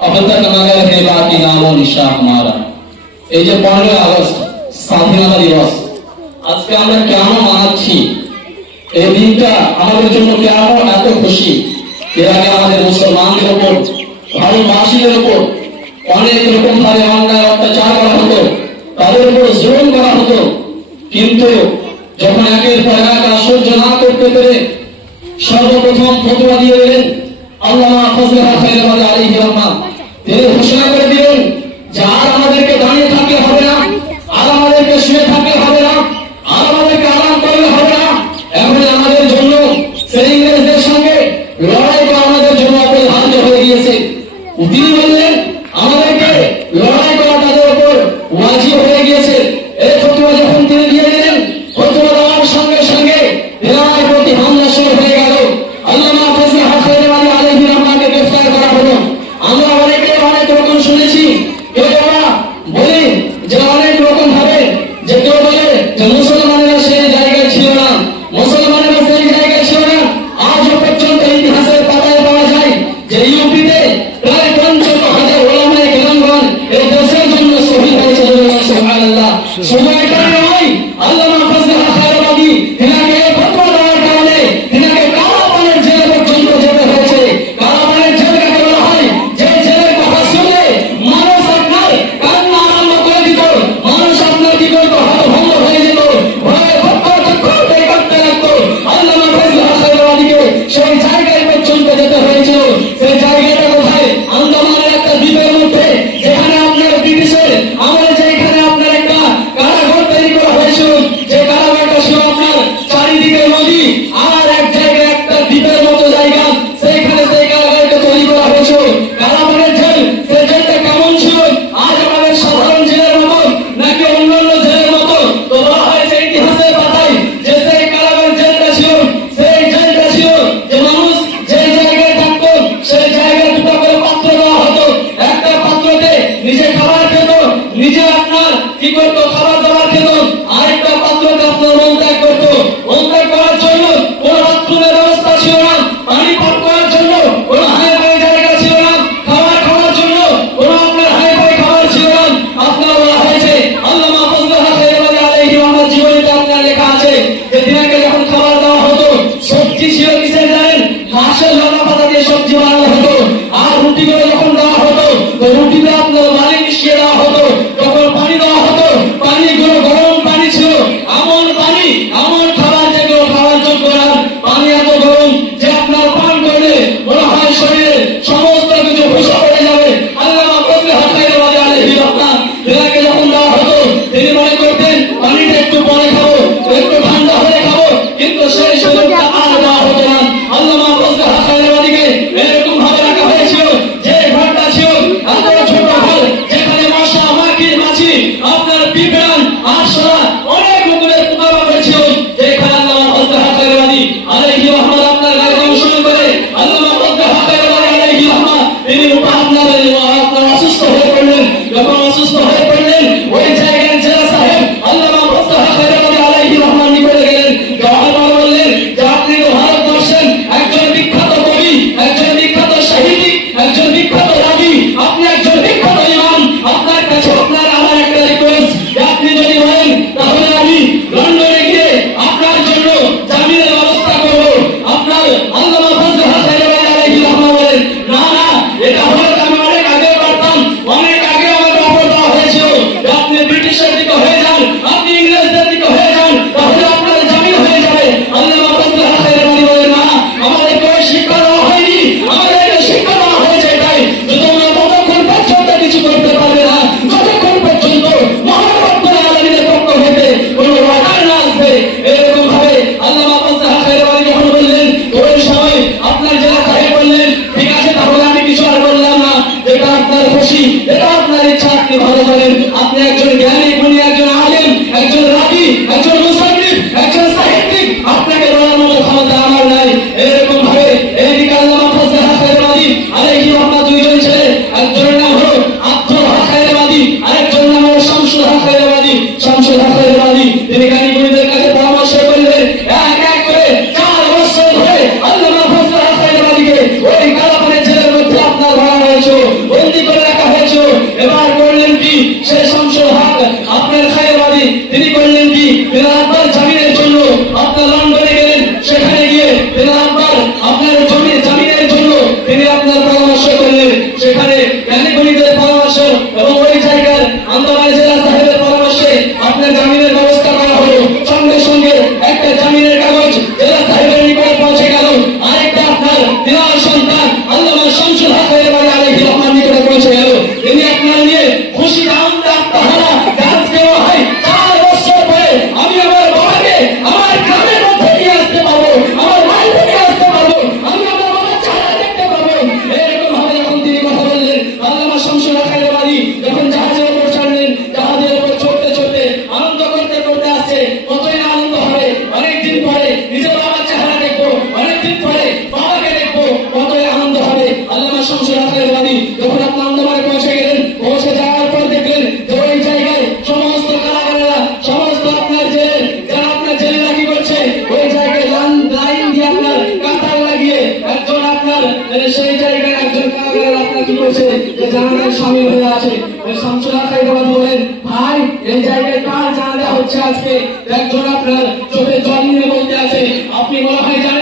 अब तक मगर है बाकी नामो निशा हमारा। এই যে 15 আগস্ট স্বাধীনতা দিবস, আজকে আমরা কেন মানাচ্ছি, এই দিনটা আমাদের জন্য কেন এত খুশি? এর আগে আমাদের মুসলমানদের উপর, ভারতবাসীদের উপর অনেক রকম ভাবে অন্যায় অত্যাচার করা হতো, তাদের উপর জুলুম করা হতো। কিন্তু যখন একের পর এক সহ্য না করতে পেরে সর্বপ্রথম ফতোয়া দিয়ে দিলেন আল্লামা ফজলুল হক খায়রবাদী আলাইহি রহমান, তিনি ঘোষণা করে দিলেন যে আর আমাদেরকে দাঁড়িয়ে থাকলে হবে না, আর আমাদেরকে শুয়ে থাকলে হবে না, আর আমাদেরকে আরাম করলে হবে না। এখন আমাদের জন্য সেই ইংরেজদের সঙ্গে লড়াই করা আমাদের জন্য অপরিহার্য হয়ে গিয়েছে। তিনি বললেন আমাদেরকে লড়াই করা তাদের উপর ওয়াজিব হয়ে গিয়েছে। এই ফতোয়া যখন তিনি দিয়ে দিলেন, ফতোয়া দেওয়ার সঙ্গে সঙ্গে দেওয়ার প্রতি হামলা শুরু হয়ে গেল। আল্লামা ফজলুল হক খায়রবাদী আলাইহি রহমানকে গ্রেফতার করা হলো। আমরা অনেকে অনেক রকম শুনেছি, কেউ বলি যে অনেক রকম ভাবে, যে কেউ বলে যে মুসলমানেরা সেই জায়গায় ছিল না, মুসলমানেরা সেই জায়গায় ছিল না। আজও পর্যন্ত ইতিহাসের পাতায় পাওয়া যায় যে ইউপিতে প্রায় ৫০,০০০ ওলামায়ে কেরামগণ এই দেশের জন্য শহীদ হয়েছে। সুবহানাল্লাহ। শুধু এটাই নয়, আল্লামা ফজলুল হক খায়রবাদী তিনাকে ফতোয়া দেওয়ার কারণে তিনাকে কারাবানের জেল পর্যন্ত যেতে হয়েছে। কারাবানের জেল কাকে বলা হয়? যে জেলের কথা শুনলে মানুষ আপনার কান্না আরম্ভ করে দিত, মানুষ আপনার কি করতো, হতভম্ব হয়ে যেত, ভয়ে চক্ষু করতে লাগতো। আল্লামা ফজলুল হক খায়রবাদীকে সেই জায়গায় পর্যন্ত যেতে হয়েছিল। সেই জায়গাটা কোথায়? আন্দামানের একটা দ্বীপের মধ্যে, যেখানে আপনার ব্রিটিশের আমলে যেখানে আপনার একটা কারাগার তৈরি করা হয়েছিল, যে কারাগারটা ছিল আপনার চারিদিকে নদী আর এক জায়গায় একটা দ্বীপের মতো জায়গা, সেইখানে সেই কারাগারটা তৈরি করা হয়েছিল। কারাগারের জেল, সেই জেলটা কেমন ছিল? আজ আমাদের সাধারণ জেলের মতো নাকি অন্যান্য জেলের মতো? তো বলা হয়েছে ইতিহাসের পাতায় যে সেই কারাগার জেলটা ছিল, সেই জেলটা ছিল যে মানুষ যে জায়গায় থাকতো সেই জায়গায় দুটো করে পাত্র দেওয়া হতো। একটা পাত্রতে নিজে খাবার খেত, নিজে আপনার কি করতো, খাবার দাবার খেত। আরেকটা পাত্রতে আপনার মলত্যাগ করতো। মলত্যাগ করার জন্য কোন বাথরুমের ব্যবস্থা ছিল না, পানি পান করার জন্য কোন হাইফাই জায়গা ছিল না, খাবার খাওয়ার জন্য কোন আপনার হাইফাই খাবার ছিল না। আপনার বলা হয়েছে আল্লামা ফজলুল হক খায়রবাদী আলাইহি রহমান জীবনীতে আপনার লেখা আছে যে তিনাকে যখন খাবার দেওয়া হতো, সবজি ছিল কিসের জানেন? মাছের লতা পাতা দিয়ে সবজি বানানো হতো। আর রুটিগুলো যখন দেওয়া হতো, তো রুটিতে আপনার বালি মিশিয়ে দেওয়া হতো। যখন পানি দেওয়া হতো, পানিগুলো গরম পানি ছিল, এমন পানি, এমন খাবার যেগুলো খাওয়ার যোগ্য না। পানি এত গরম যে আপনার পান করলে মনে হয় শরীরে সমস্ত কিছু ভুষা পড়ে যাবে। আল্লামা ফজলুল হক খায়রবাদী আলাইহি রহমান তিনাকে যখন দেওয়া হতো, তিনি মনে করতেন পানিটা একটু পরে খাবো, একটু ঠান্ডা হলে খাবো, কিন্তু সেই সুযোগটা আর দেওয়া হতো না। আল্লামা ফজলুল হক খায়রবাদীকে এরকম ভাবে রাখা হয়েছিল যে ঘরটা ছিল এত ছোট ঘর, যেখানে মশা, মাছি, আপনার পিঁপড়ান, আরশোলা, অনেক রকমের পোকামাকড় ছিল। যেখানে আল্লামা ফজলুল হক খায়রবাদী আলাইহি রহমান আপনার গায়ে অনুসরণ করে আল্লামা ফজলুল হক খায়রবাদী আলাইহি রহমান তিনি আপনার অসুস্থ হয়ে পড়লেন। যখন অসুস্থ হয়ে পড়লেন, ওই জায়গার জেলা সাহেব আল্লামা ফজলুল হক খায়রবাদী আলাইহি রহমান নিকটে গেলেন। যাওয়ার পর বললেন যে আপনি তো ভারতবর্ষের একজন বিখ্যাত কবি, একজন বিখ্যাত সাহিত্যিক, একজন বিখ্যাত রাবি, আপনি একজন বিখ্যাত ইমাম। আপনার কাছে আপনার আমার একটা রিকোয়েস্ট, আপনি যদি বলেন তাহলে আমি লন্ডনে গিয়ে আপনার জন্য জামিনের ব্যবস্থা করব। আপনার আল্লামা ফজলুল হক খায়রবাদী আলাইহি রহমান বলেন না না, এটা হলে আমি অনেক আগে পারতাম, অনেক আগে আমাকে অফার দেওয়া হয়েছিল। আপনি ব্রিটিশের দিকে হয়ে যান, আপনি ইংরেজদের দিকে হয়ে যান, তাহলে আপনার জামিন হয়ে যাবে। আল্লামা ফজলুল হক খায়রবাদী বলেন না, আমাদেরকে শিক্ষা দেওয়া হয়নি, আমাদেরকে শিক্ষা দেওয়া হয়েছে এটাই যে তোমরা ততক্ষণ পর্যন্ত কিছু করতে পারবে না যতক্ষণ পর্যন্ত মহান রব্বুল আলামিনের পক্ষ হতে কোনো অর্ডার না আসবে। এরকম ভাবে আল্লামা ফজলুল হক খায়রবাদী যখন বললেন, ওই সময় আপনার জেলা সাহেব বললেন ঠিক আছে, তাহলে আমি কিছু আর বললাম না, এটা আপনার খুশি, এটা আপনার ইচ্ছা, আপনি ভালো জানেন। আপনি একজন জ্ঞানী গুণী, একজন আলেম, একজন রাবি, একজন মুসান্নিফ, একজন সাহিত্যিক, আপনাকে বলার মতো ক্ষমতা আমার নাই। এরকম ভাবে এইদিকে আল্লামা ফজলুল হক খায়রবাদী আলাইহি রহমান দুইজন ছেলে, একজনের নাম হলো আব্দুল হক খায়রবাদী, আরেকজন নাম হলো শামসুল হক খায়রবাদী। শামসুল হক খায়রবাদী তিনি জ্ঞানী গুণীদের কাছে পরামর্শ করলেন, এক এক করে 4 বছর ধরে আল্লামা ফজলুল হক খায়রবাদীকে ওই কারাগারের জেলের মধ্যে আপনার ভরা হয়েছিল, বন্দী কি করছে, যে জানাজায় সামিল হয়ে আছে। শামসুল হক হায়দ্রাবাদ বলেন, ভাই এই জায়গায় কার জানাজা হচ্ছে আজকে? একজন আপনার চোখে জল নিয়ে বলতে আছে, আপনি মনে হয় জানেন